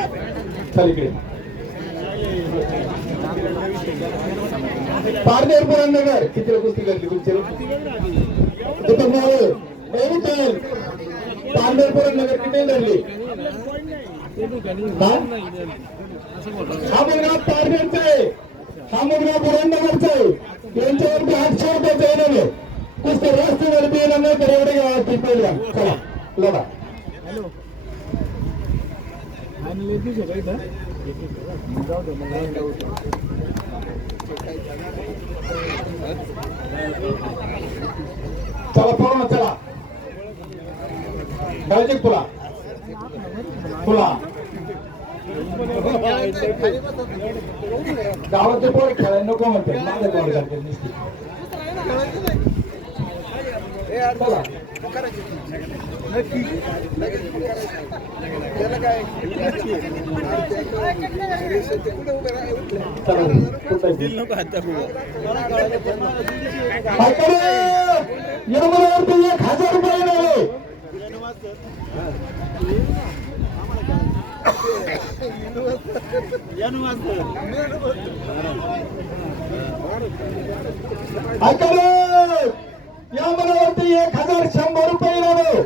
चल पारनेर पुरणनगर किती कुस्ती करते तुमचे तिथं नाव नाही पारनेर पुरणनगर किती धरली? हा? मुलगा पारनेरचा आहे. हा मुलगा पुरणनगरचा आहे. त्यांच्यावरती आठशे रुपयाचा येणार आहे. कुस्ती रस्त्यावर बी येणार नाही तर एवढे गावात चला लढा. चला पळून चला. पाहिजे का तुला. तुला. गावाचे पोर खेळायला नको म्हणते. माझं गाव करते नुसती. चला. चला, कुठं आहे? ऐका हजार रुपये येणार आहे. ऐका रे! या मुलावरती एक हजार शंभर रुपये आहे.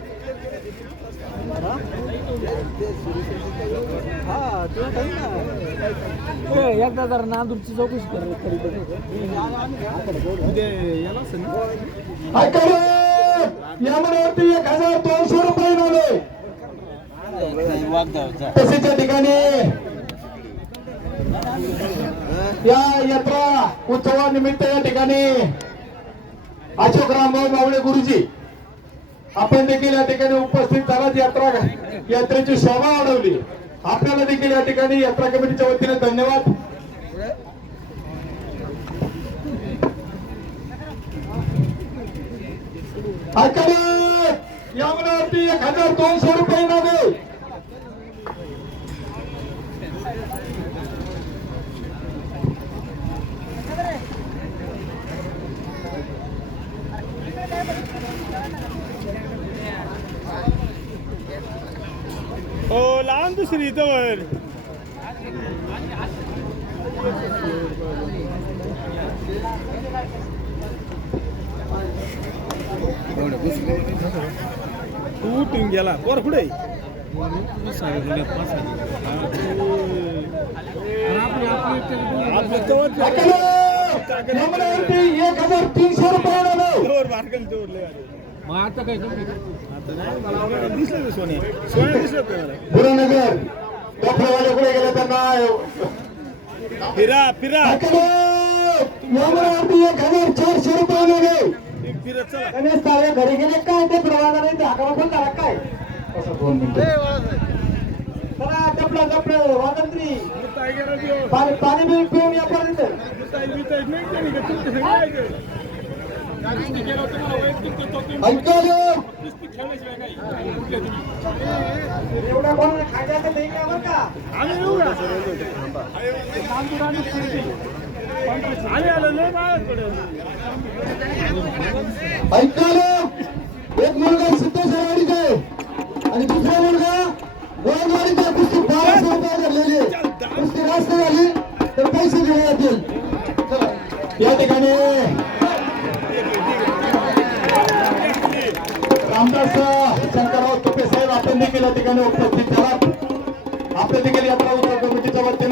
एकदा जरा नांदूरची चौकशी! या मुलावरती एक हजार दोनशे रुपये आहे. तसेच्या ठिकाणी या यात्रा उत्सवानिमित्त अशोक रामभाऊ मावळे गुरुजी आपण देखील या ठिकाणी उपस्थित झालात यात्रा यात्रेची शोभा वाढवली. आपल्याला देखील या ठिकाणी यात्रा कमिटीच्या वतीने धन्यवाद. ऐका एक हजार दोनशे रुपये नावे. दुसरी जवळ तू उठून गेला. वर पुढे. तीनशे रुपये जोडले. मग आता काय दिसलं सोने सोने दिसलं बुरानगर डॉक्टरवाले कुठे गेले त्यांना? फिरा फिरा. चारशे रुपये फिरत चला घरी गेले. काय ते प्रवादा नाही ते हाकाला पण झाला काय? असं दोन मिनिटं. चला जपलं जपलं वादंत्री देऊ पाणी पाणी पिऊन या पर्यंत एक मुलगा सिद्धेश्वरवाडीचा आहे. आणि दुसरा मुलगा गोळवाडीचा. कुस्ती बाराशे रुपये धरलेली. कुस्ती रास्त झाली तर पैसे दिले जातील. या ठिकाणी. आमदार शंकरराव तुपे साहेब आपण देखील या ठिकाणी उपस्थित झाला आपण देखील यात्रा उत्सव कमिटीच्या वतीनं